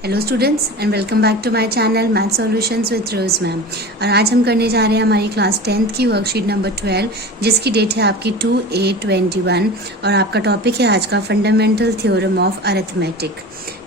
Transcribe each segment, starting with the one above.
Hello students and welcome back to my channel math solutions with Rose ma'am. और आज हम करने जा रहे हैं हमारी क्लास 10th की वर्कशीट नंबर 12, जिसकी डेट है आपकी 2/8/21 और आपका टॉपिक है आज का फंडामेंटल थ्योरम ऑफ अरिथमेटिक।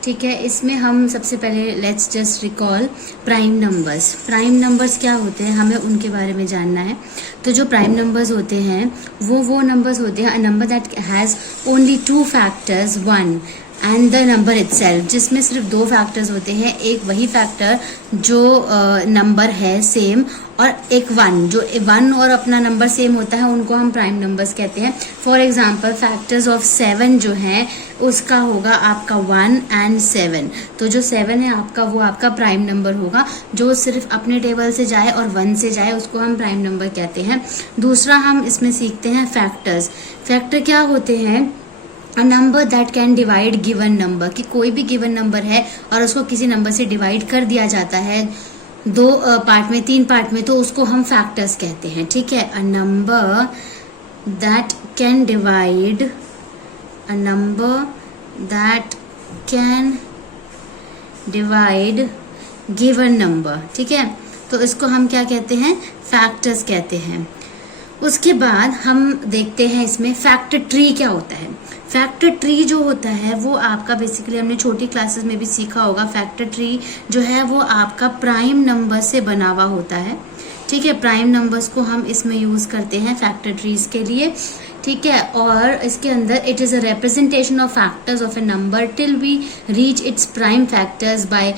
ठीक है, इसमें हम सबसे पहले let's just recall prime numbers. Prime numbers क्या होते हैं, हमें उनके बारे में जानना है। तो जो प्राइम नंबर्स होते हैं वो नंबर्स होते हैं a number that has only 2 factors, 1 and the number itself, जिसमें सिर्फ 2 फैक्टर्स होते हैं। एक वही फैक्टर जो नंबर है सेम, और एक 1 जो 1 और अपना नंबर सेम होता है, उनको हम प्राइम नंबर्स कहते हैं। फॉर एग्जांपल फैक्टर्स ऑफ 7 जो है उसका होगा आपका 1 एंड 7। तो जो 7 है आपका, वो आपका प्राइम नंबर होगा। जो सिर्फ अपने टेबल से जाए और 1 से जाए उसको हम प्राइम नंबर कहते हैं। दूसरा हम इसमें सीखते हैं फैक्टर्स। फैक्टर क्या होते हैं, a number that can divide given number, कि कोई भी गिवन नंबर है और उसको किसी नंबर से डिवाइड कर दिया जाता है 2 पार्ट में, 3 पार्ट में, तो उसको हम फैक्टर्स कहते हैं। ठीक है, a number that can divide, a number that can divide given number. ठीक है, तो इसको हम क्या कहते हैं, फैक्टर्स कहते हैं। उसके बाद हम देखते हैं इसमें फैक्टर ट्री क्या होता है। फैक्टर ट्री जो होता है वो आपका बेसिकली हमने छोटी क्लासेस में भी सीखा होगा। फैक्टर ट्री जो है वो आपका प्राइम नंबर से बना हुआ होता है। ठीक है, प्राइम नंबर्स को हम इसमें यूज करते हैं फैक्टर ट्रीज के लिए। ठीक है, और इसके अंदर it is a representation of factors of a number till we reach its prime factors by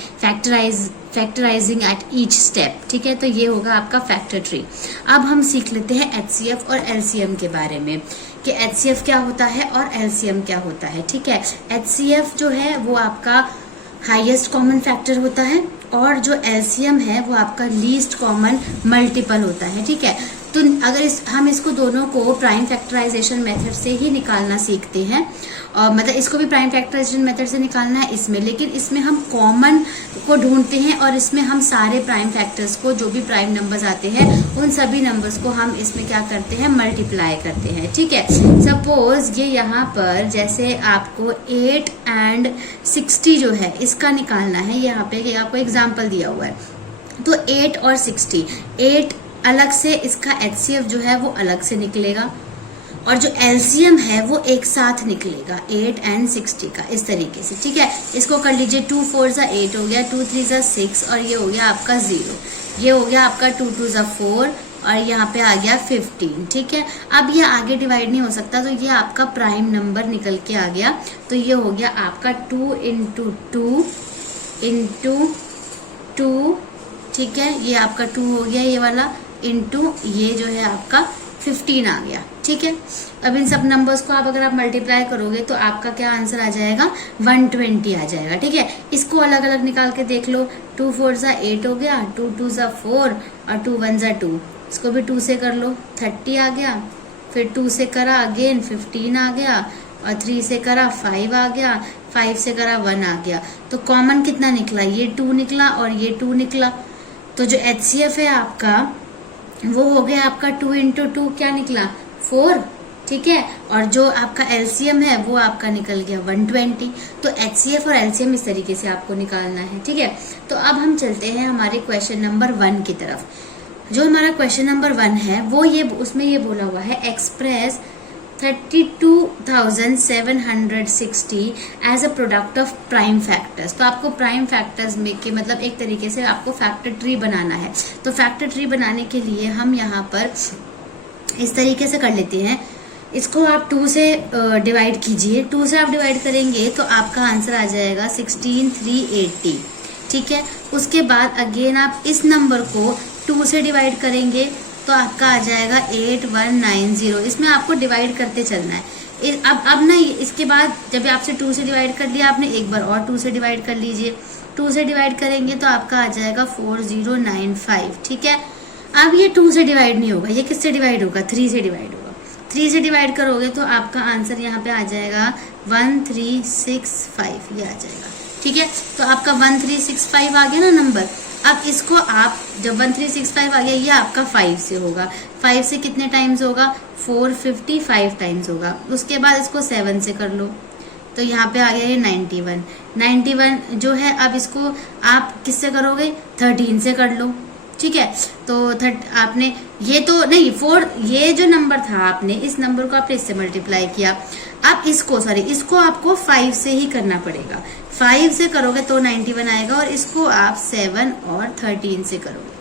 factorising at each step. ठीक है, तो ये होगा आपका फैक्टर ट्री। अब हम सीख लेते हैं एचसीएफ और एलसीएम के बारे में, कि एचसीएफ क्या होता है और एलसीएम क्या होता है। ठीक है, एचसीएफ जो है वो आपका हाईएस्ट कॉमन फैक्टर होता है, और जो एलसीएम है वो आपका लीस्ट कॉमन मल्टीपल होता है। ठीक है, तो अगर हम इसको दोनों को प्राइम फैक्टराइजेशन मेथड से ही निकालना सीखते हैं, और मतलब इसको भी प्राइम फैक्टराइजेशन मेथड से निकालना है इसमें, लेकिन इसमें हम कॉमन को ढूंढते हैं और इसमें हम सारे प्राइम फैक्टर्स को, जो भी प्राइम नंबर्स आते हैं उन सभी नंबर्स को हम इसमें क्या करते हैं, मल्टीप्लाई करते हैं। ठीक है, सपोज ये यहाँ पर जैसे आपको 8 एंड 60 जो है इसका निकालना है, यहाँ पे आपको एग्जाम्पल दिया हुआ है। तो 8 और 60, 8 अलग से, इसका एचसीएफ जो है वो अलग से निकलेगा, और जो एलसीएम है वो एक साथ निकलेगा 8 एंड 60 का, इस तरीके से। ठीक है, इसको कर लीजिए, 2 4 ज़ा 8 हो गया, 2 3 ज़ा 6, और ये हो गया आपका 0, ये हो गया आपका 2 2 ज़ा 4, और यहाँ पे आ गया 15। ठीक है, अब ये आगे डिवाइड नहीं हो सकता, तो ये आपका प्राइम नंबर निकल के आ गया। तो ये हो गया आपका 2 इंटू 2 इंटू 2। ठीक है, ये आपका 2 हो गया ये वाला, इंटू ये जो है आपका 15 आ गया। ठीक है, अब इन सब नंबर्स को आप अगर आप मल्टीप्लाई करोगे तो आपका क्या आंसर आ जाएगा, 120 आ जाएगा। ठीक है, इसको अलग अलग निकाल के देख लो, 2 4 ज़ा 8 हो गया, 2 2 ज़ा 4, और 2 1 ज़ा 2, इसको भी 2 से कर लो, 30 आ गया। फिर 2 से करा अगेन 15 आ गया, और 3 से करा 5 आ गया, 5 से करा 1 आ गया। तो कॉमन कितना निकला, ये 2 निकला और ये 2 निकला। तो जो एचसीएफ है आपका वो हो गया आपका 2 इंटू 2 क्या निकला, 4। ठीक है, और जो आपका एलसीएम है वो आपका निकल गया 120। तो एचसीएफ और एलसीएम इस तरीके से आपको निकालना है। ठीक है, तो अब हम चलते हैं हमारे क्वेश्चन नंबर 1 की तरफ। जो हमारा क्वेश्चन नंबर 1 है वो ये, उसमें ये बोला हुआ है, express 32,760 as a product of prime factors. तो आपको प्राइम फैक्टर्स में के मतलब एक तरीके से आपको फैक्टर ट्री बनाना है। तो फैक्टर ट्री बनाने के लिए हम यहाँ पर इस तरीके से कर लेते हैं, इसको आप 2 से डिवाइड कीजिए। 2 से आप डिवाइड करेंगे तो आपका आंसर आ जाएगा 16,380। ठीक है, उसके बाद अगेन आप इस नंबर को 2 से डिवाइड करेंगे तो आपका आ जाएगा 8190। इसमें आपको डिवाइड करते चलना है। अब ना इसके बाद जब आपसे 2 से डिवाइड कर लिया आपने, एक बार और 2 से डिवाइड कर लीजिए। 2 से डिवाइड करेंगे तो आपका आ जाएगा 4095। ठीक है, अब ये 2 से डिवाइड नहीं होगा, ये किससे डिवाइड होगा, 3 से डिवाइड होगा। 3 से डिवाइड करोगे तो आपका आंसर यहाँ पे आ जाएगा 1365, ये आ जाएगा। ठीक है, तो आपका 1365 आ गया ना नंबर। अब इसको आप जब 1365 आ गया, ये आपका 5 से होगा। 5 से कितने टाइम्स होगा, 455 टाइम्स होगा। उसके बाद इसको 7 से कर लो, तो यहाँ पे आ गया ये 91। 91 जो है, अब इसको आप किससे करोगे, 13 से कर लो, ठीक है। तो आपने ये तो नहीं 4, ये जो नंबर था आपने इस नंबर को आपने इससे मल्टीप्लाई किया। अब इसको आपको 5 से ही करना पड़ेगा। 5 से करोगे तो 91 आएगा, और इसको आप 7 और 13 से करोगे।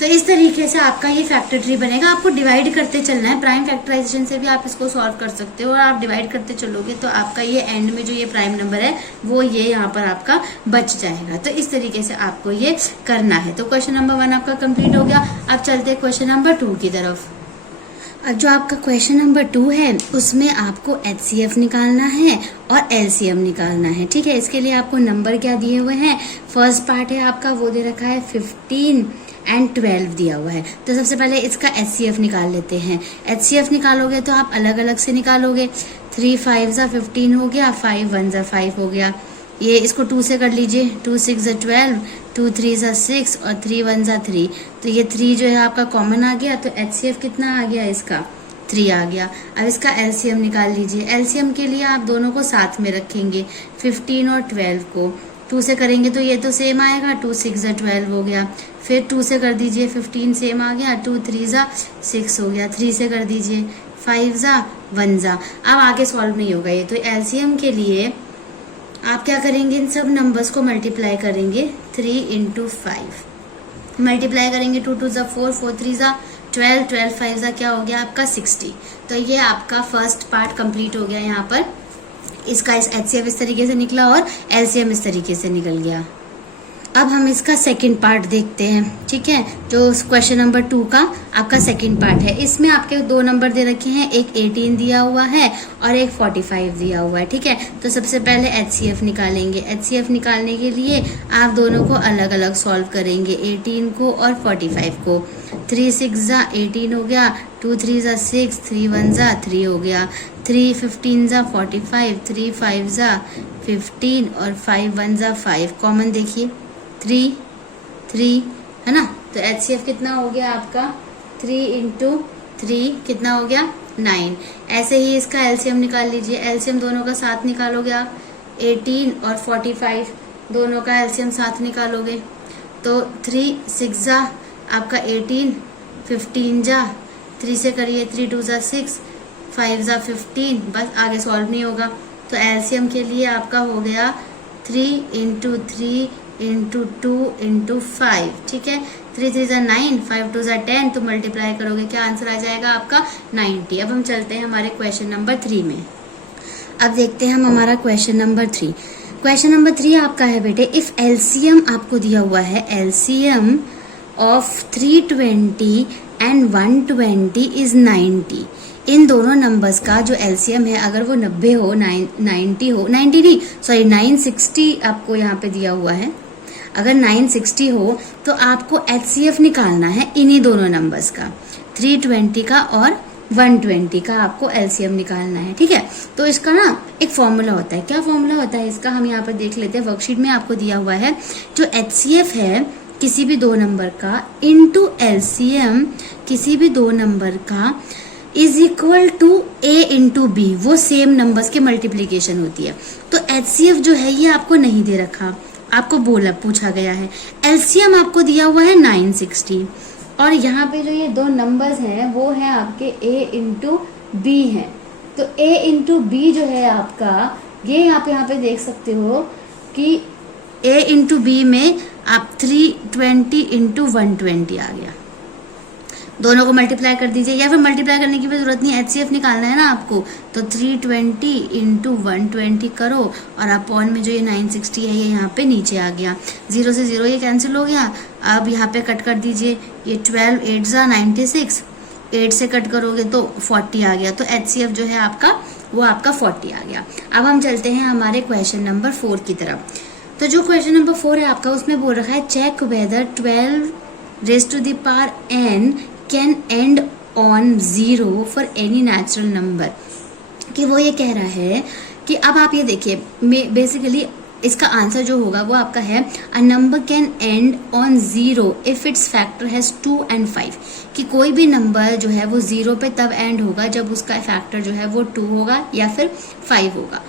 तो इस तरीके से आपका ये फैक्टर ट्री बनेगा। आपको डिवाइड करते चलना है, प्राइम फैक्टराइजेशन से भी आप इसको सॉल्व कर सकते हो, और आप डिवाइड करते चलोगे तो आपका ये एंड में जो ये प्राइम नंबर है वो ये यहाँ पर आपका बच जाएगा। तो इस तरीके से आपको ये करना है। तो क्वेश्चन नंबर 1 आपका कंप्लीट हो गया। अब चलते हैं क्वेश्चन नंबर 2 की तरफ। अब जो आपका क्वेश्चन नंबर 2 है उसमें आपको HCF निकालना है और LCM निकालना है, ठीक है। इसके लिए आपको नंबर क्या दिए हुए हैं, फर्स्ट पार्ट है आपका वो दे रखा है 15 एंड 12 दिया हुआ है। तो सबसे पहले इसका HCF निकाल लेते हैं। HCF निकालोगे तो आप अलग अलग से निकालोगे। 3 5 ज़ा 15 हो गया, 5 1 ज़ा 5 हो गया। ये इसको 2 से कर लीजिए, 2 6 ज़ा 12, 2 3 ज़ा 6 और 3 1 ज़ा 3। तो ये 3 जो है आपका कॉमन आ गया, तो HCF कितना आ गया इसका, 3 आ गया। अब इसका LCM निकाल लीजिए। LCM के लिए आप दोनों को साथ में रखेंगे, 15 और 12 को 2 से करेंगे तो ये तो सेम आएगा, 2 6 ज़ा 12 हो गया। फिर 2 से कर दीजिए, 15 सेम आ गया, 2 3 ज़ा 6 हो गया। 3 से कर दीजिए, 5 ज़ा 1 ज़ा। अब आगे सॉल्व नहीं होगा ये, तो LCM के लिए आप क्या करेंगे, इन सब नंबर्स को मल्टीप्लाई करेंगे। 3 × 5 मल्टीप्लाई करेंगे, 2 2 ज़ा 4, 4 3 ज़ा 12, 12 5 ज़ा क्या हो गया आपका 60। तो ये आपका फर्स्ट पार्ट कंप्लीट हो गया। यहाँ पर इसका HCF इस तरीके से निकला और LCM इस तरीके से निकल गया। अब हम इसका सेकंड पार्ट देखते हैं, ठीक है। जो क्वेश्चन नंबर 2 का आपका सेकंड पार्ट है, इसमें आपके 2 नंबर दे रखे हैं, एक 18 दिया हुआ है और एक 45 दिया हुआ है, ठीक है। तो सबसे पहले HCF निकालेंगे। HCF निकालने के लिए आप दोनों को अलग अलग सॉल्व करेंगे, 18 को और 45 को। 3 6 ज़ा 18 हो गया, 2 3 ज़ा 6, 3 1 ज़ा 3 हो गया। 3 15 ज़ा 45, 3 5 ज़ा 15 और 5 1 ज़ा 5। कॉमन देखिए 3 3 है ना। तो HCF कितना हो गया आपका, 3 × 3 कितना हो गया, 9। ऐसे ही इसका LCM निकाल लीजिए। LCM दोनों का साथ निकालोगे आप, 18 और 45 दोनों का LCM साथ निकालोगे तो 3 6 ज़ा आपका 18, 15 ज़ा 3 से करिए, 3 2 ज़ा 6, 5 ज़ा 15। बस आगे सॉल्व नहीं होगा। तो LCM के लिए आपका हो गया 3 × 3 × 2 × 5, ठीक है। 3 3 ज़ा 9, 5 2 ज़ा 10। तो मल्टीप्लाई करोगे क्या आंसर आ जाएगा आपका 90। अब हम चलते हैं हमारे क्वेश्चन नंबर 3 में। अब देखते हैं हम हमारा क्वेश्चन नंबर 3। क्वेश्चन नंबर 3 आपका है बेटे, इफ LCM आपको दिया हुआ है, LCM ऑफ 320 एंड 120 इज 90। इन दोनों नंबर्स का जो LCM है अगर वो 90 हो, 90 हो, 90 नहीं सॉरी 960 आपको यहाँ पे दिया हुआ है। अगर 960 हो तो आपको HCF निकालना है इन्हीं दोनों नंबर्स का, 320 का और 120 का आपको LCM निकालना है, ठीक है। तो इसका ना एक फॉर्मूला होता है। क्या फॉर्मूला होता है इसका, हम यहाँ पर देख लेते हैं। वर्कशीट में आपको दिया हुआ है जो HCF है किसी भी 2 नंबर का इनटू LCM किसी भी 2 नंबर का is equal to A × B। वो सेम नंबर्स के मल्टीप्लीकेशन होती है। तो HCF जो है ये आपको नहीं दे रखा, आपको पूछा गया है। LCM आपको दिया हुआ है 960 और यहाँ पे जो ये 2 नंबर्स हैं वो है आपके A × B है। तो A × B जो है आपका, ये यहाँ पे देख सकते हो कि A × B में आप 320 × 120 आ गया। दोनों को मल्टीप्लाई कर दीजिए, या फिर मल्टीप्लाई करने की भी जरूरत नहीं, HCF निकालना है ना आपको। तो 320 × 120 करो और अपॉन में जो ये 960 है ये यहाँ पे नीचे आ गया। 0 से 0 ये कैंसिल हो गया। अब यहाँ पे कट कर दीजिए, ये 12 8 ज़ा 96, 8 से कट करोगे तो 40 आ गया। तो HCF जो है आपका वो आपका 40 आ गया। अब हम चलते हैं हमारे क्वेश्चन नंबर 4 की तरफ। तो जो क्वेश्चन नंबर 4 है आपका उसमें बोल रखा है check whether 12⁻n can end on 0 for any natural number. कि वो ये कह रहा है कि अब आप ये देखिए, बेसिकली इसका आंसर जो होगा वो आपका है a number can end on 0 if it's factor has 2 and 5। कि कोई भी नंबर जो है वो 0 पे तब एंड होगा जब उसका फैक्टर जो है वो 2 होगा या फिर 5 होगा।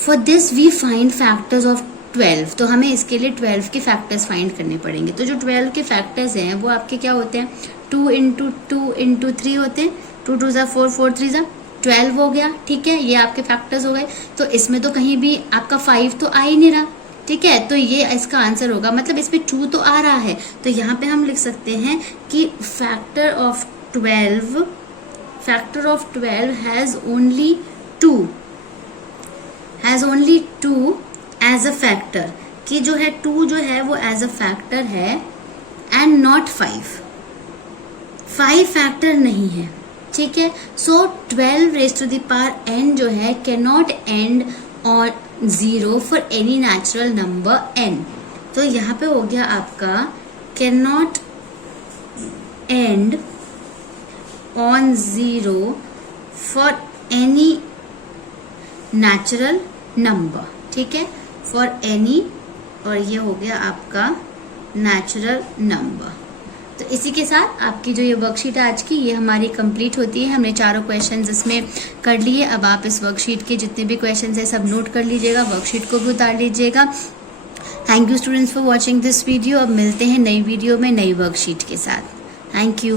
For this we find factors of 12। तो हमें इसके लिए 12 के फैक्टर्स फाइंड करने पड़ेंगे। तो जो 12 के फैक्टर्स हैं वो आपके क्या होते हैं, 2 इंटू 2 इंटू 3 होते हैं। 2 2 ज़ा 4, 4 3 ज़ा 12 हो गया, ठीक है, ये आपके फैक्टर्स हो गए। तो इसमें तो कहीं भी आपका 5 तो आ ही नहीं रहा, ठीक है, तो ये इसका आंसर होगा, मतलब इसमें 2 तो आ रहा है। तो यहाँ पे हम लिख सकते हैं कि factor of 12 has only 2 as a factor, कि जो है 2 जो है वो एज अ फैक्टर है एंड नॉट 5 फैक्टर नहीं है, ठीक है। So 12 raise to the power n जो है can not end on 0 for any natural number n। तो यहाँ पे हो गया आपका can not end on 0 for any natural number, ठीक है, फॉर एनी, और ये हो गया आपका नेचुरल नंबर। तो इसी के साथ आपकी जो ये वर्कशीट है आज की, ये हमारी कंप्लीट होती है। हमने चारों क्वेश्चंस इसमें कर लिए। अब आप इस वर्कशीट के जितने भी क्वेश्चंस हैं सब नोट कर लीजिएगा, वर्कशीट को भी उतार लीजिएगा। Thank you students for watching this video. अब मिलते हैं नई वीडियो में नई वर्कशीट के साथ। Thank you.